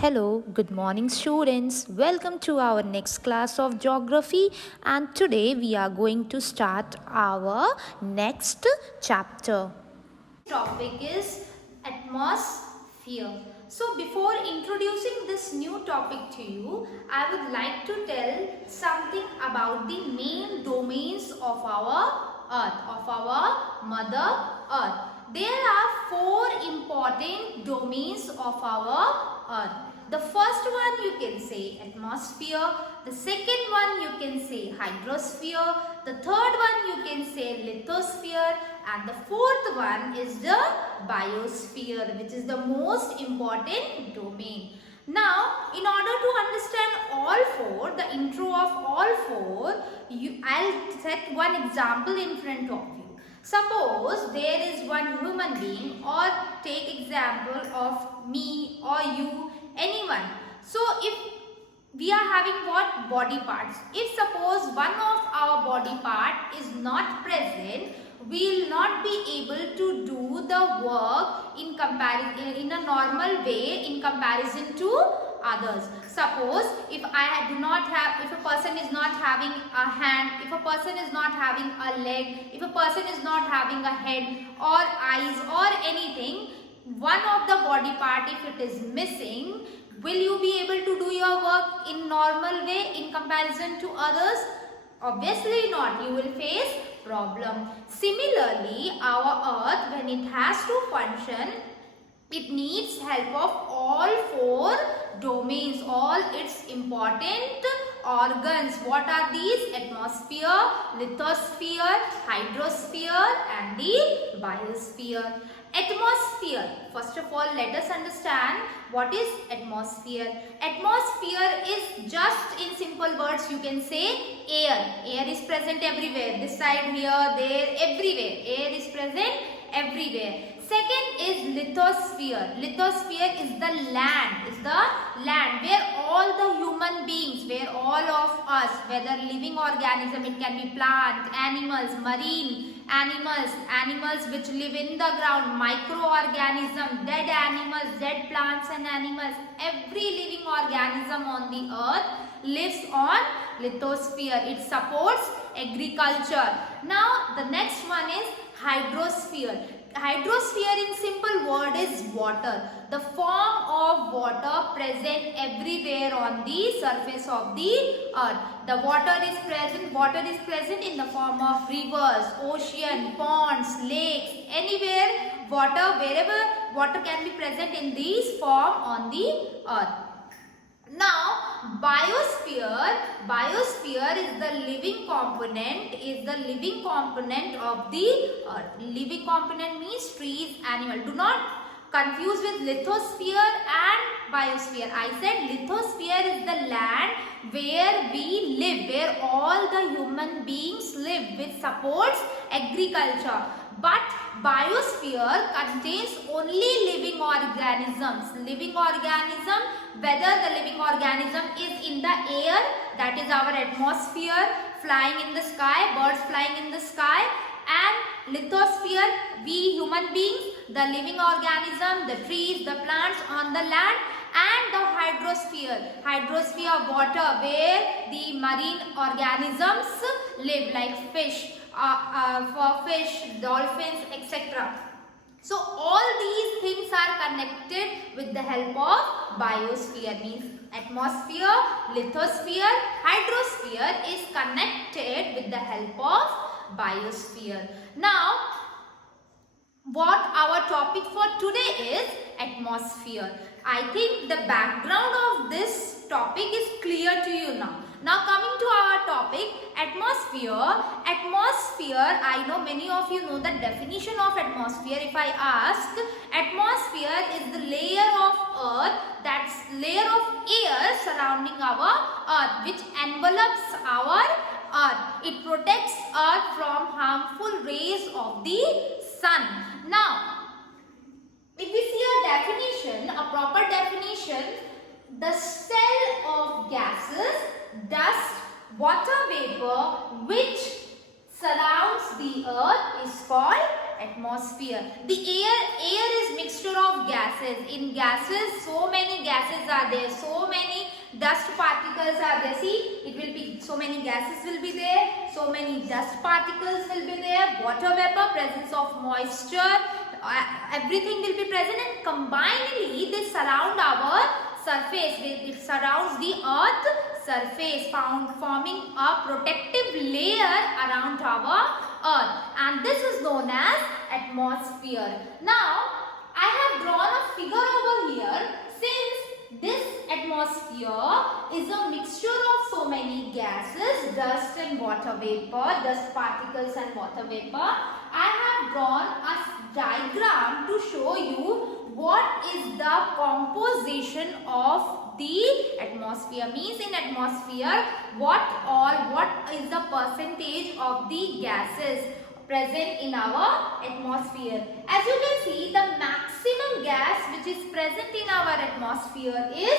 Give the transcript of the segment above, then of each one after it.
Hello, good morning students. Welcome to our next class of geography, and today we are going to start our next chapter. Topic is atmosphere. So before introducing this new topic to you, I would like to tell something about the main domains of our earth, of our mother earth. There are four important domains of our earth. The first one you can say atmosphere, the second one you can say hydrosphere, the third one you can say lithosphere, and the fourth one is the biosphere, which is the most important domain. Now, in order to understand all four, the intro of all four, I'll set one example in front of you. Suppose there is one human being, or take example of me or you, anyone. So if we are having what body parts, if suppose one of our body part is not present, we will not be able to do the work in comparison in a normal way in comparison to others. Suppose if if a person is not having a hand, if a person is not having a leg, if a person is not having a head or eyes or anything, one of the body part if it is missing, will you be able to do your work in normal way in comparison to others? Obviously not. You will face problem. Similarly, our earth, when it has to function, it needs help of all four domains, all its important organs. What are these? Atmosphere, lithosphere, hydrosphere and the biosphere. Atmosphere. First of all, let us understand what is atmosphere. Atmosphere is, just in simple words you can say, air. Air is present everywhere. This side, here, there, everywhere. Air is present everywhere. Second is lithosphere. Lithosphere is the land. Is the land where all the human beings, where all of us, whether living organism, it can be plant, animals, marine animals, animals which live in the ground, microorganism, dead animals, dead plants and animals, every living organism on the earth lives on lithosphere. It supports agriculture. Now the next one is hydrosphere. Hydrosphere in simple word is water, the form of water present everywhere on the surface of the earth. The water is present in the form of rivers, ocean, ponds, lakes, anywhere water, wherever water can be present in these form on the earth. Now, biosphere is the living component, of the earth. Living component means trees, animal. Do not confuse with lithosphere and biosphere. I said lithosphere is the land where we live, where all the human beings live, which supports agriculture. But biosphere contains only living organisms. Living organism, whether the living organism is in the air, that is our atmosphere, flying in the sky, birds flying in the sky, and lithosphere, we human beings, the living organism, the trees, the plants on the land, and the hydrosphere water, where the marine organisms live, like fish, dolphins, etc. So all these things are connected with the help of biosphere, means atmosphere, lithosphere, hydrosphere is connected with the help of biosphere. Now, what our topic for today is atmosphere. I think the background of this topic is clear to you now. Now coming to our topic, atmosphere. Atmosphere, I know many of you know the definition of atmosphere. If I ask, atmosphere is the layer of earth, that's layer of air surrounding our earth, which envelops our earth. It protects earth from harmful rays of the sun. Now, if we see a definition, a proper definition, the cell of gases, dust, water vapor which surrounds the earth is called atmosphere. The air is mixture of gases. In gases, so many gases are are there, so many dust particles are there. See, it will be so many gases will be there, so many dust particles will be there, water vapor, presence of moisture, everything will be present, and combinedly they surround our surface. It surrounds the earth surface, forming a protective layer around our earth, and this is known as atmosphere. Now I have drawn a figure over here. Since this atmosphere is a mixture of so many gases, dust and water vapor, dust particles and water vapor, I have drawn a diagram to show you what is the composition of the atmosphere. Means in atmosphere, what is the percentage of the gases present in our atmosphere. As you can see, the maximum gas which is present in our atmosphere is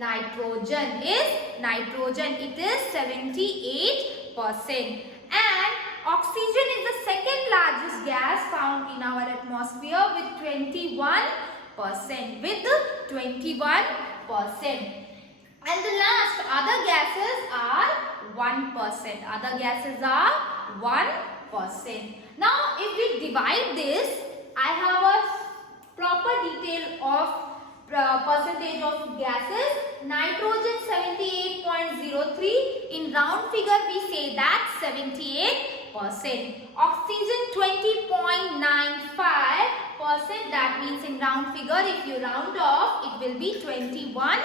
nitrogen. It is 78%, and oxygen is the second largest gas found in our atmosphere with 21%. And the last, other gases are 1%. Now if we divide this, I have a proper detail of percentage of gases. Nitrogen 78.03, in round figure we say that 78%. Oxygen 20.95%, that means in round figure if you round off it will be 21%.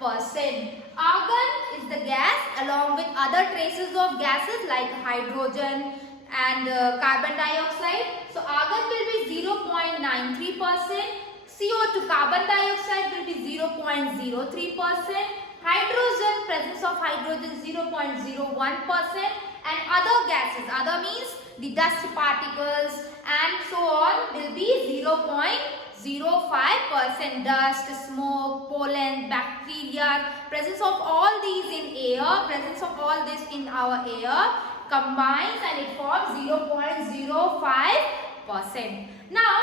Argon is the gas along with other traces of gases like hydrogen and carbon dioxide. So argon will be 0.93%, CO2 carbon dioxide will be 0.03%, hydrogen, presence of hydrogen 0.01%, and other gases, other means the dust particles and so on, will be 0.05%. Dust, smoke, pollen, bacteria, presence of all these in air, presence of all this in our air combines and it forms 0.05%. Now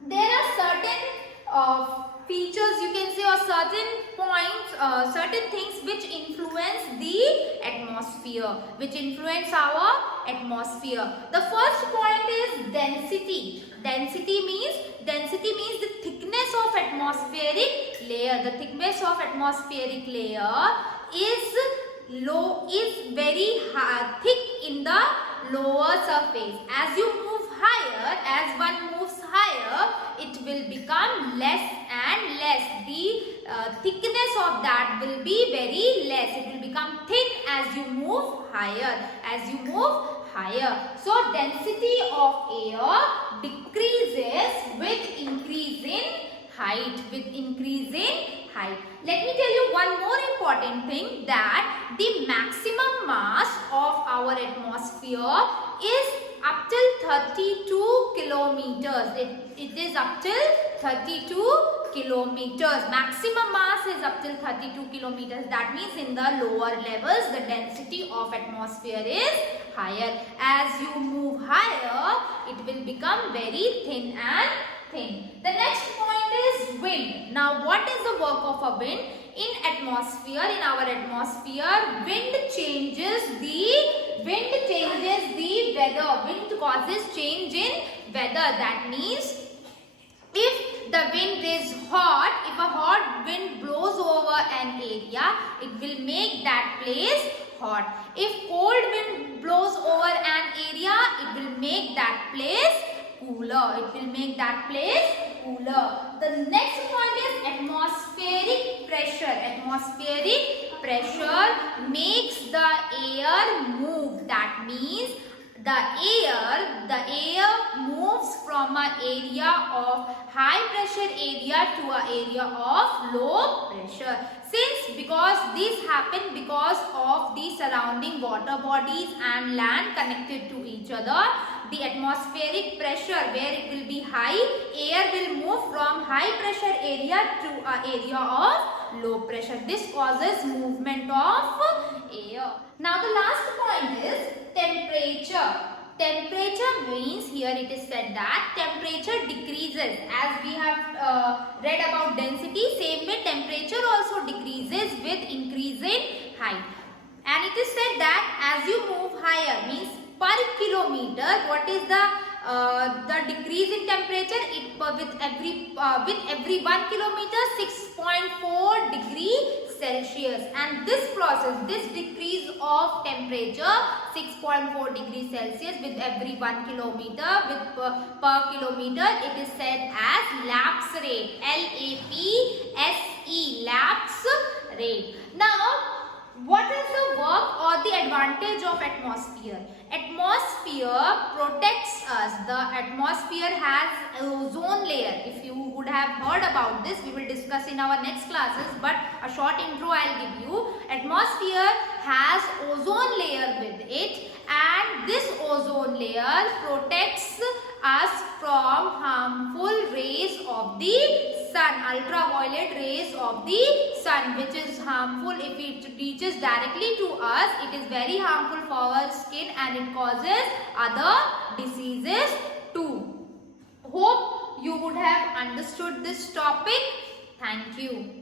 there are certain features, you can say, or certain points, certain things which influence the atmosphere, which influence our atmosphere. The first point is density. Density means the thickness of atmospheric layer. The thickness of atmospheric layer is very thick in the lower surface. As you move higher, as one moves higher, it will become less and less. The thickness of that will be very less. It will become thin as you move higher. So density of air decreases with increase in height. Let me tell you one more important thing, that the maximum mass of our atmosphere is up till 32 kilometers. It is up till 32 kilometers. Maximum mass is up till 32 kilometers. That means in the lower levels, the density of atmosphere is higher. As you move higher, it will become very thin and thin. The next point is wind. Now what is the work of a wind? In our atmosphere, wind changes the weather. Wind causes change in weather. That means if the wind is hot, if a hot wind blows over an area, it will make that place hot. If cold wind blows over an area, it will make that place cooler. The next point is atmospheric pressure. Atmospheric pressure makes the air move. That means the air moves from an area of high pressure area to an area of low pressure. Because this happened because of the surrounding water bodies and land connected to each other, the atmospheric pressure, where it will be high, air will move from high pressure area to an area of low pressure. This causes movement of air. Now the last point is temperature. Temperature means, here it is said that temperature decreases. As we have read about density, same way temperature also decrease in height. And it is said that as you move higher, means per kilometer, what is the decrease in temperature? It with every 1 kilometer 6.4 degree Celsius, and this process, this decrease of temperature 6.4 degrees Celsius with every 1 kilometer with per kilometer, it is said as lapse rate. LAPSE, lapse rate. Now, what is the work or the advantage of atmosphere? Atmosphere protects us. The atmosphere has ozone layer. If you would have heard about this, we will discuss in our next classes, but a short intro I'll give you. Atmosphere has ozone layer with it, and this ozone layer protects us from harmful rays of the sun, ultraviolet rays of the sun, which is harmful if it reaches directly to us. It is very harmful for our skin and it causes other diseases too. Hope you would have understood this topic. Thank you.